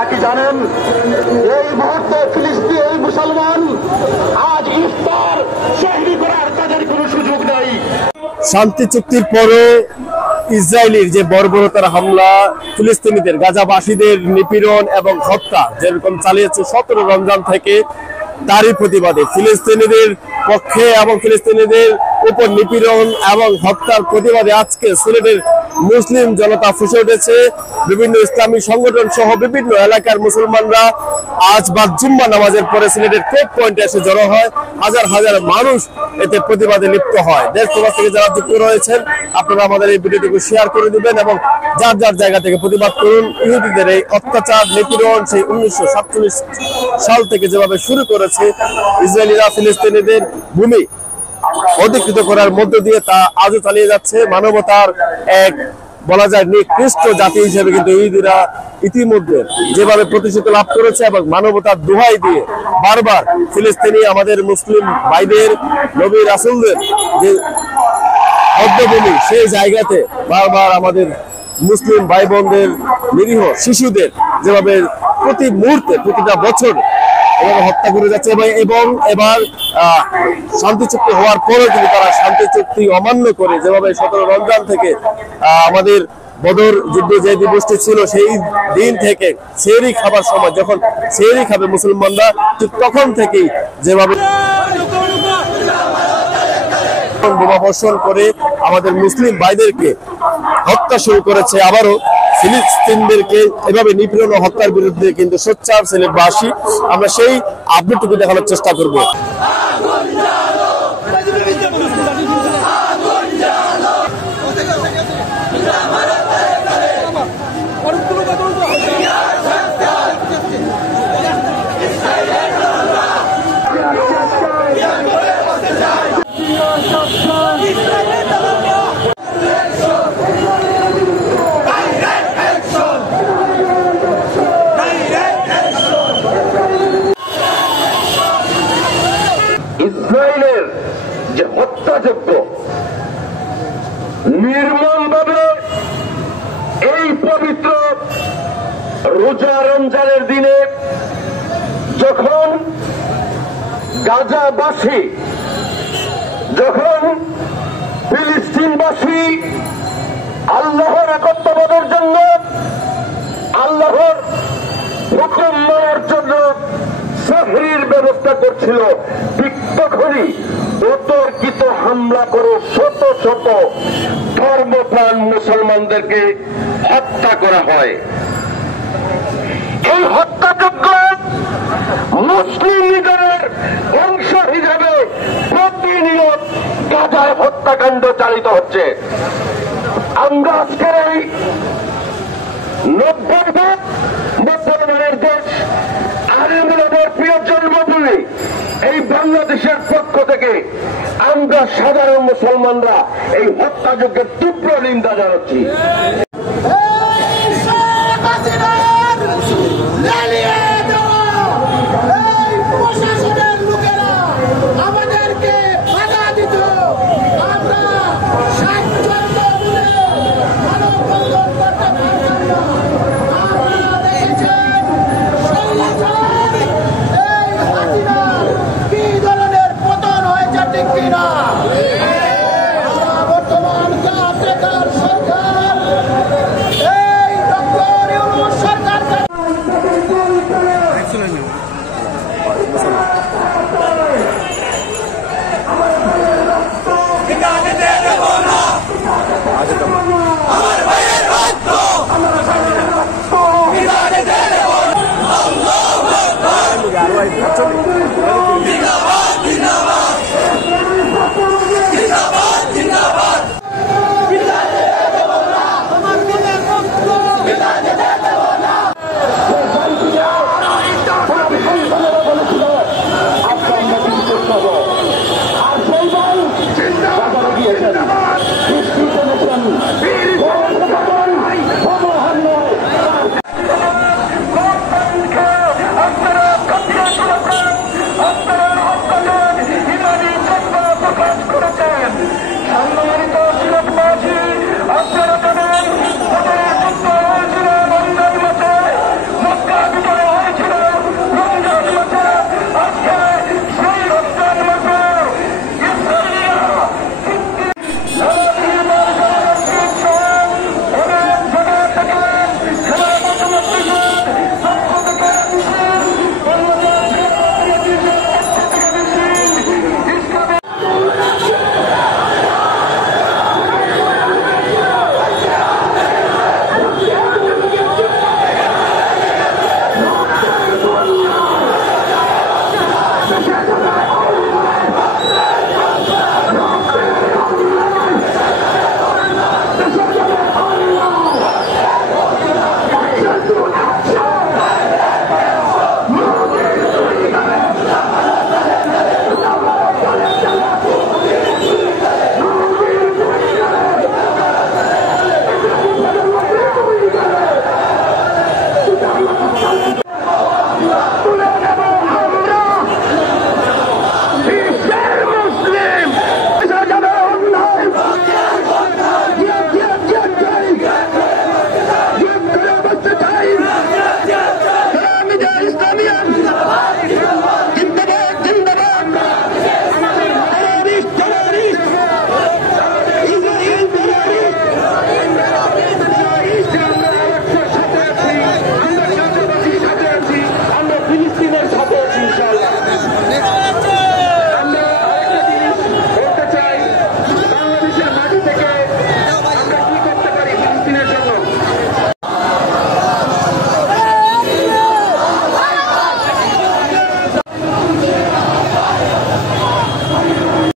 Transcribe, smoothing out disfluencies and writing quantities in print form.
আপনারা কি জানেন এই মুহূর্তে ফিলিস্তিন এই মুসলমান আজ ইফতার সেহরি করার তাদের কোনো সুযোগ নেই। শান্তি চুক্তির পরে ইসরায়েলের যে বর্বরতার হামলা, ফিলিস্তিনিদের গাজাবাসীদের নিপীড়ন এবং হত্যা যেরকম চালিয়েছে 17 রমজান থেকে, তারই প্রতিবাদে ফিলিস্তিনিদের পক্ষে এবং ফিলিস্তিনিদের উপর নিপীড়ন এবং হত্যার প্রতিবাদে আজকে সিলেটের মুসলিম জনতা ফুসে উঠেছে। বিভিন্ন ইসলামী সংগঠন সহ বিভিন্ন এলাকার মুসলমানরা আজ বাদ জুম্মা নামাজের পরে সিলেটের কোর্ট পয়েন্টে এসে জড়ো হয়। হাজার হাজার মানুষ এতে প্রতিবাদে লিপ্ত হয়। দেশ প্রবাস থেকে যারা যুক্ত রয়েছেন আপনারা আমাদের এই ভিডিওটিকে শেয়ার করে দিবেন এবং যার যার জায়গা থেকে প্রতিবাদ করুন। ইহুদিদের এই অত্যাচার নিপীড়ন সেই 1947 সাল থেকে যেভাবে শুরু করেছে ইসরায়েলিরা ফিলিস্তিনিদের ভূমি অধিকৃত করার মধ্য দিয়ে তা আজও চালিয়ে যাচ্ছে। মানবতার এক বলা যায় নিকৃষ্ট জাতি হিসেবে কিন্তু ইহুদিরা ইতিমধ্যে যেভাবে প্রতিষ্ঠিত লাভ করেছে এবং মানবতার দোহাই দিয়ে বারবার ফিলিস্তিনি আমাদের মুসলিম ভাইদের, নবী রাসূলদের যে অধ্যভূমি সেই জায়গাতে বারবার আমাদের মুসলিম ভাই বোনদের, নিরীহ শিশুদের যেভাবে প্রতি মুহূর্তে প্রতিটা বছর হত্যা করে যাচ্ছে এবং এবার শান্তি চুক্তি হওয়ার পরেও কিন্তু তারা শান্তি চুক্তি অমান্য করে যেভাবে 17 রমজান থেকে আমাদের বদর যুদ্ধ যে দিবসটি ছিল সেই দিন থেকে সেহরি খাবার সময় যখন সেহরি খাবে মুসলমানরা, ঠিক তখন থেকেই যেভাবে বোমাবর্ষণ করে আমাদের মুসলিম ভাইদেরকে হত্যা শুরু করেছে। আবারও ফিলিস্তিনদেরকে এভাবে নিপীড়ন ও হত্যার বিরুদ্ধে কিন্তু সোচ্চার সিলেটবাসী। আমরা সেই আপডেটটুকু দেখানোর চেষ্টা করব। ইসরায়েলের যে হত্যাযজ্ঞ নির্মমভাবে এই পবিত্র রোজা রমজানের দিনে যখন গাজাবাসী, যখন ফিলিস্তিনবাসী আল্লাহর একত্ববোধের জন্য, আল্লাহর হুকুম মানার জন্য সেহরির ব্যবস্থা করছিল, ঠিক তখনই অতর্কিত হামলা করে শত শত ধর্মপ্রাণ মুসলমানদেরকে হত্যা করা হয়। এই হত্যাযজ্ঞ মুসলিম লীগের অংশ হিসাবে প্রতিনিয়ত গাজায় হত্যাকাণ্ড চালিত হচ্ছে। আমরা আজকের এই 90 মুসলমানের দেশ আলেমুলামার প্রিয় জন্মভূমি এই বাংলাদেশের পক্ষ থেকে আমরা সাধারণ মুসলমানরা এই হত্যাযজ্ঞের তীব্র নিন্দা জানাচ্ছি।